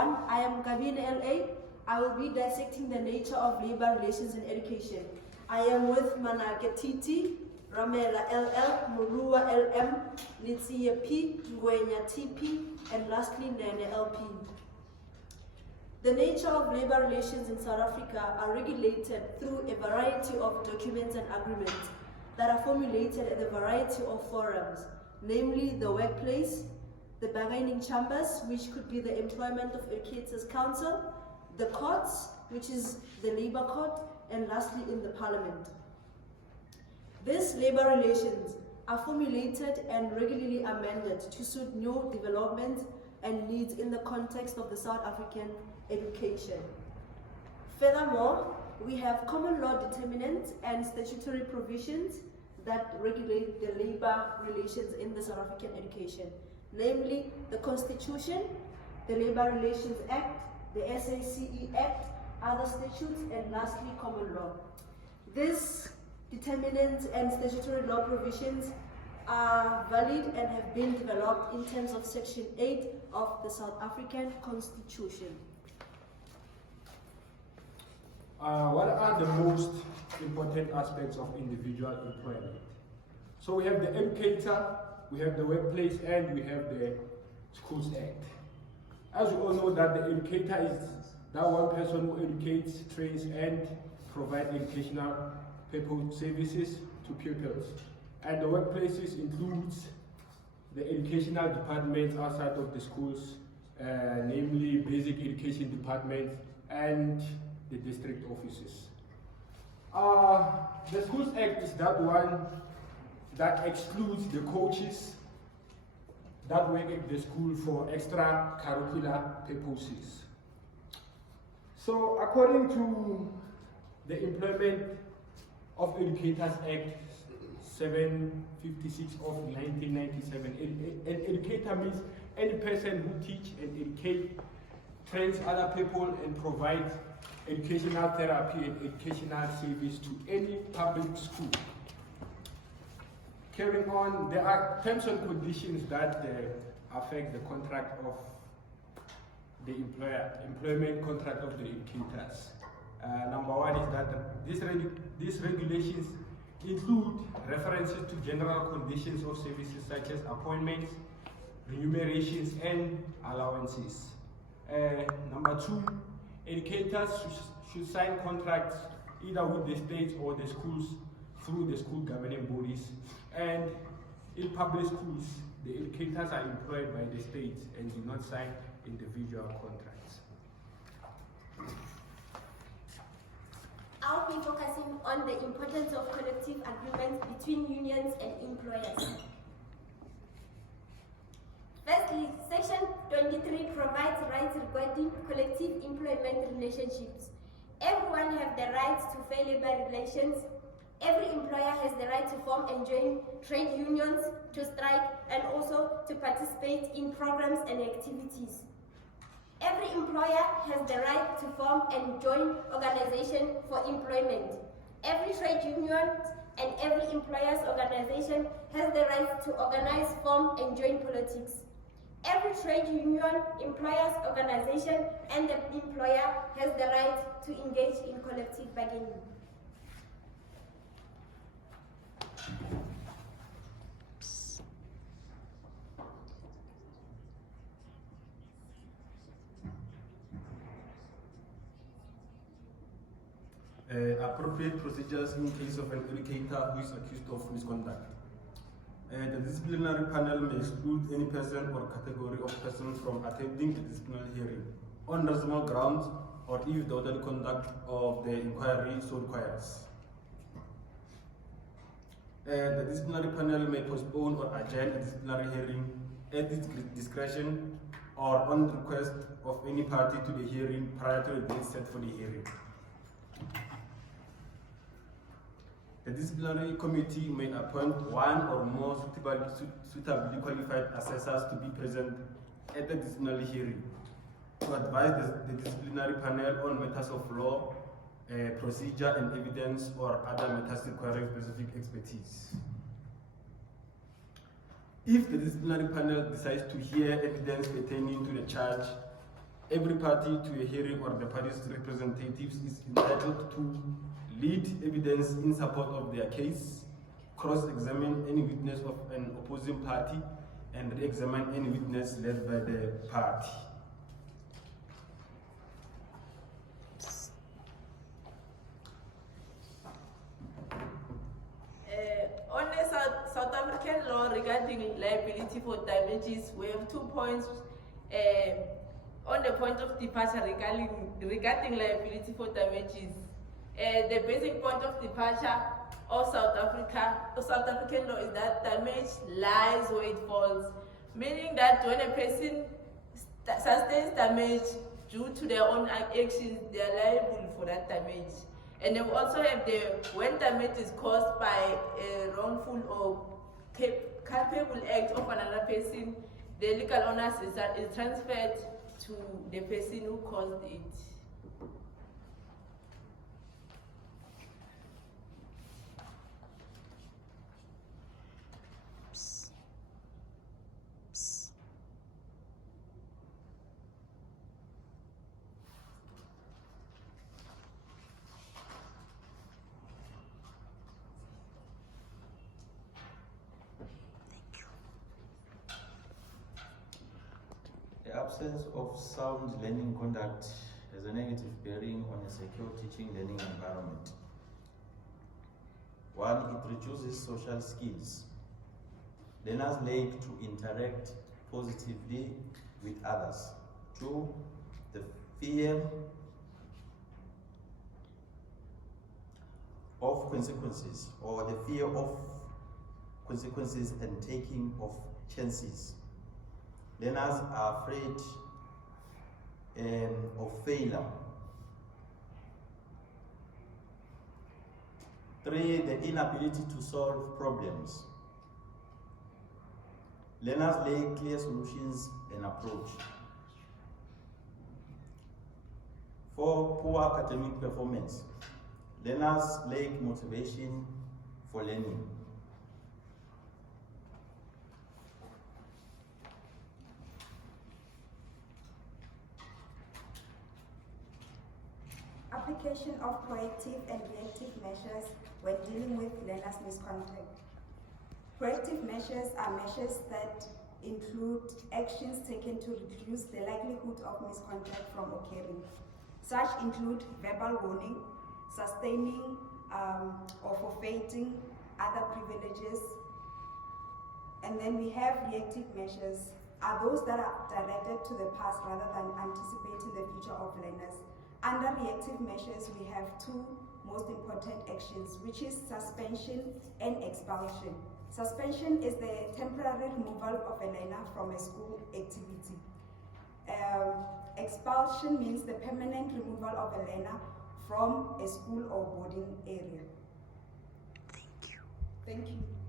everyone. I am Kabine LL. I will be dissecting the nature of labor relations in education. I am with Manake TN, Ramela LL, Muroa LM, Letsie P, Ngwenya TP, and lastly Nene L. The nature of labor relations in South Africa are regulated through a variety of documents and agreements that are formulated at a variety of forums, namely the workplace, the bargaining chambers, which could be the Employment of Educators Council, the courts, which is the Labour Court, and lastly in the Parliament. These labor relations are formulated and regularly amended to suit new developments and needs in the context of the South African education. Furthermore, we have common law determinants and statutory provisions that regulate the labor relations in the South African education, namely the Constitution, the Labor Relations Act, the SACE Act, other statutes, and lastly common law. These determinants and statutory law provisions are valid and have been developed in terms of Section 8 of the South African Constitution. What are the most important aspects of individual employment? So we have the educator, we have the workplace, and we have the Schools Act. As we all know that the educator is that one person who educates, trains, and provides educational purpose services to pupils. And the workplaces includes the educational departments outside of the schools, namely basic education departments and the district offices. The Schools Act is that one that excludes the coaches that work at the school for extracurricular purposes. So according to the Employment of Educators Act 756 of 1997, an educator means any person who teach and educate, trains other people and provides educational therapy and educational service to any public school. Carrying on, there are terms and conditions that affect the contract of the employment contract of the educators. Number one is that these regulations include references to general conditions of services such as appointments, remunerations, and allowances. Number two, educators should sign contracts either with the states or the schools through the school governing bodies. And in public schools, the educators are employed by the states and do not sign individual contracts. I'll be focusing on the importance of collective agreements between unions and employers. Firstly, Section 23 provides rights regarding collective employment relationships. Everyone has the right to fair labor relations. Every employer has the right to form and join trade unions, to strike, and also to participate in programs and activities. Every employer has the right to form and join organization for employment. Every trade union and every employer's organization has the right to organize, form, and join politics. Every trade union, employer's organization, and the employer has the right to engage in collective bargaining. Appropriate procedures in case of an educator who is accused of misconduct. The disciplinary panel may exclude any person or category of persons from attending the disciplinary hearing on reasonable grounds or if the orderly conduct of the inquiry so requires. The disciplinary panel may postpone or adjourn a disciplinary hearing at its discretion or on request of any party to the hearing prior to the date set for the hearing. The disciplinary committee may appoint one or more suitably qualified assessors to be present at the disciplinary hearing to advise the disciplinary panel on matters of law, procedure and evidence, or other matters requiring specific expertise. If the disciplinary panel decides to hear evidence pertaining to the charge, Every party to a hearing or the party's representatives is entitled to lead evidence in support of their case, cross-examine any witness of an opposing party, and re-examine any witness led by the party. On the South African law regarding liability for damages, we have 2 points. On the point of departure regarding liability for damages, the basic point of departure of South African law is that damage lies where it falls, meaning that when a person sustains damage due to their own actions, they are liable for that damage. And they also have when damage is caused by a wrongful or culpable act of another person, the legal onus is transferred to the person who caused it. The absence of sound learning conduct has a negative bearing on a secure teaching learning environment. 1, it reduces social skills. Learners lack to interact positively with others. 2, the fear of consequences, or the fear of consequences and taking of chances. Learners are afraid of failure. 3, the inability to solve problems. Learners lack clear solutions and approach. 4, poor academic performance. Learners lack motivation for learning. Application of proactive and reactive measures when dealing with learners' misconduct. Proactive measures are measures that include actions taken to reduce the likelihood of misconduct from occurring. Such include verbal warning, sustaining or forfeiting other privileges. And then we have reactive measures, are those that are directed to the past rather than anticipating the future of learners. Under reactive measures, we have 2 most important actions, which is suspension and expulsion. Suspension is the temporary removal of a learner from a school activity. Expulsion means the permanent removal of a learner from a school or boarding area. Thank you. Thank you.